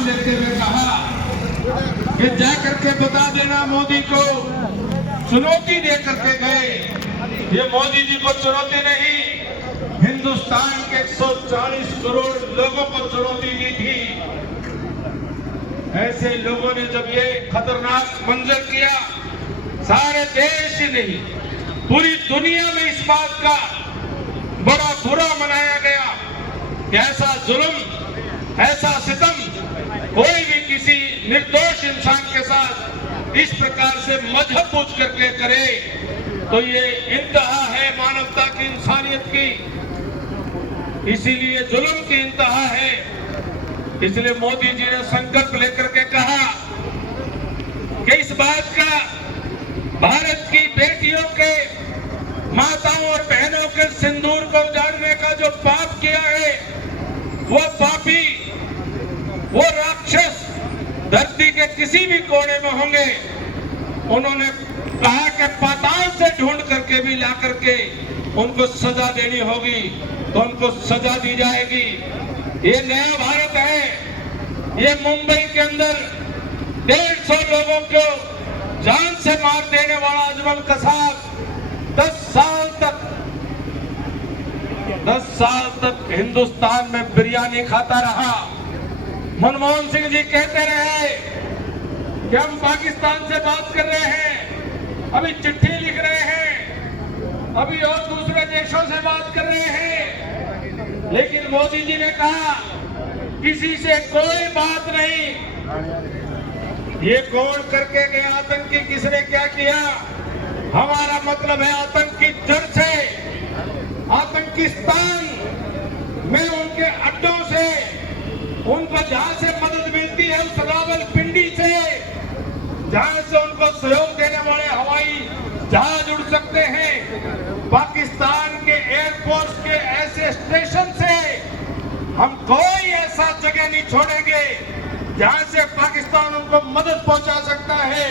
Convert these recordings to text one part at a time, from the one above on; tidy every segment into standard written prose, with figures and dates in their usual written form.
नाम लेते हुए कहा कि जाकर के बता देना मोदी को, चुनौती दे करके गए। ये मोदी जी को चुनौती नहीं, हिंदुस्तान के 140 करोड़ लोगों को चुनौती दी थी। ऐसे लोगों ने जब ये खतरनाक मंजर किया, सारे देश ही नहीं पूरी दुनिया में इस बात का बड़ा बुरा मनाया गया कि ऐसा जुल्म, ऐसा सितम कोई भी किसी निर्दोष इंसान के साथ इस प्रकार से मजहब पूछ करके करे, तो ये इंतहा है मानवता की, इंसानियत की। इसीलिए जुल्म की इंतहा है। इसलिए मोदी जी ने संकल्प लेकर के कहा कि इस बात का भारत की बेटियों के, माताओं और बहनों के सिंदूर को उजाड़ने का जो पाप किया है, वो पापी, वो राक्षस धरती के किसी भी कोने में होंगे। उन्होंने कहा कि पाताल से ढूंढ करके भी ला करके उनको सजा देनी होगी, तो उनको सजा दी जाएगी। ये नया भारत है। ये मुंबई के अंदर 150 लोगों को जान से मार देने वाला अजमल कसाब 10 साल तक हिंदुस्तान में बिरयानी खाता रहा। मनमोहन सिंह जी कहते रहे कि हम पाकिस्तान से बात कर रहे हैं, अभी चिट्ठी लिख रहे हैं, अभी और दूसरे देशों से बात कर रहे हैं। लेकिन मोदी जी ने कहा किसी से कोई बात नहीं। ये कौन करके गया आतंकी, किसने क्या किया? हमारा मतलब है आतंकी जड़ से, आतंकिस्तान में उनके अड्डों से, उनको जहां से मदद मिलती है उस रावलपिंडी से, जहां से उनको सहयोग देने वाले हवाई जहाज उड़ सकते हैं, पाकिस्तान के एयरफोर्स के ऐसे स्टेशन से हम कोई ऐसा जगह नहीं छोड़ेंगे जहां से पाकिस्तान उनको मदद पहुंचा सकता है।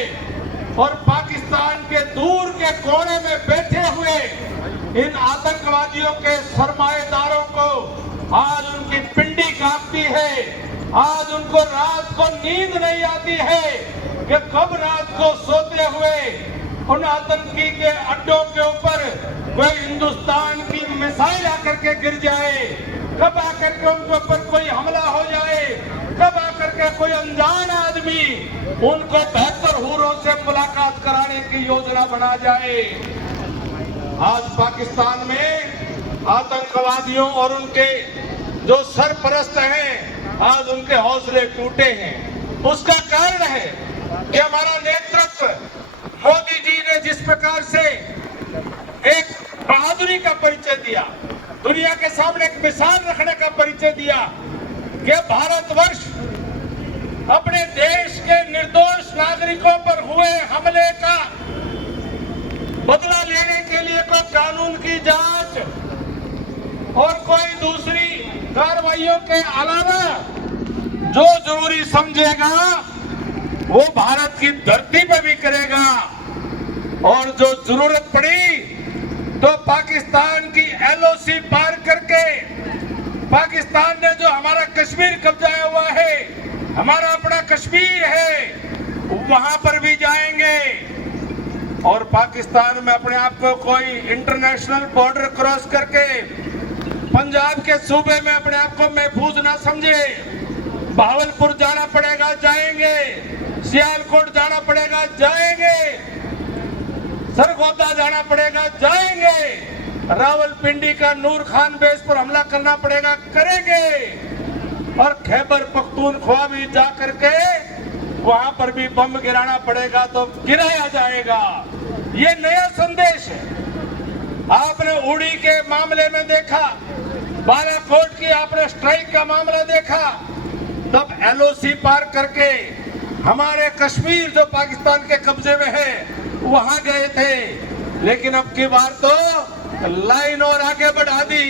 और पाकिस्तान के दूर के कोने में बैठे हुए इन आतंकवादियों के सरमाएदारों को आज उनकी पिंडी कांपती है। आज उनको रात को नींद नहीं आती है कि कब रात को सोते हुए उन आतंकी के अड्डों के ऊपर कोई हिंदुस्तान की मिसाइल आकर के गिर जाए, कब आकर के उनके ऊपर कोई हमला हो जाए, कब आकर के कोई अनजान आदमी उनको बेहतर हूरों से मुलाकात कराने की योजना बना जाए। आज पाकिस्तान में आतंकवादियों और उनके जो सरपरस्त हैं, आज उनके हौसले टूटे हैं। उसका कारण है कि हमारा नेतृत्व, मोदी जी ने जिस प्रकार से एक बहादुरी का परिचय दिया, दुनिया के सामने एक मिसाल रखने का परिचय दिया कि भारतवर्ष अपने देश के निर्दोष नागरिकों पर हुए हमले का बदला लेने के लिए कोई कानून की जांच और कोई दूसरी कार्रवाइयों के अलावा जो जरूरी समझेगा वो भारत की धरती पे भी करेगा। और जो जरूरत पड़ी तो पाकिस्तान की एलओसी पार करके, पाकिस्तान ने जो हमारा कश्मीर कब्जाया हुआ है, हमारा अपना कश्मीर है, वहां पर भी जाएंगे। और पाकिस्तान में अपने आप को कोई इंटरनेशनल बॉर्डर क्रॉस करके पंजाब के सूबे में अपने आप को महफूज ना समझे। बहावलपुर जाना पड़ेगा, जाएंगे। सियालकोट जाना पड़ेगा, जाएंगे। सरगोदा जाना पड़ेगा, जाएंगे। रावलपिंडी का नूर खान बेस पर हमला करना पड़ेगा, करेंगे। और खैबर पख्तूनख्वा भी जा करके वहां पर भी बम गिराना पड़ेगा तो गिराया जाएगा। ये नया संदेश है। आपने उड़ी के मामले में देखा, बालाकोट की आपने स्ट्राइक का मामला देखा, तब एलओसी पार करके हमारे कश्मीर जो पाकिस्तान के कब्जे में है वहां गए थे। लेकिन अब की बार तो लाइन और आगे बढ़ा दी।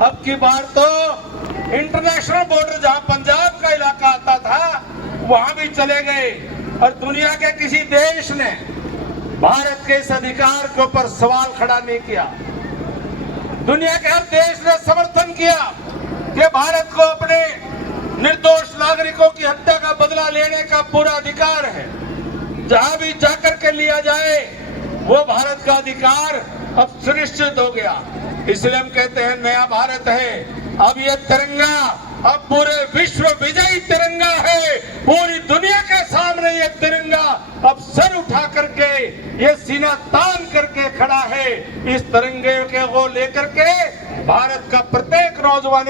अब की बार तो इंटरनेशनल बॉर्डर जहां पंजाब का इलाका आता था वहां भी चले गए। और दुनिया के किसी देश ने भारत के इस अधिकार के ऊपर सवाल खड़ा नहीं किया। दुनिया के हर देश ने समर्थन किया कि भारत को अपने निर्दोष नागरिकों की पूरा अधिकार है। जहां भी जाकर के लिया जाए वो भारत का अधिकार अब सुनिश्चित हो गया। इसलिए हम कहते हैं नया भारत है। अब ये तिरंगा अब पूरे विश्व विजयी तिरंगा है। पूरी दुनिया के सामने ये तिरंगा अब सर उठा करके ये सीना तान करके खड़ा है। इस तिरंगे को लेकर के भारत का प्रत्येक नौजवान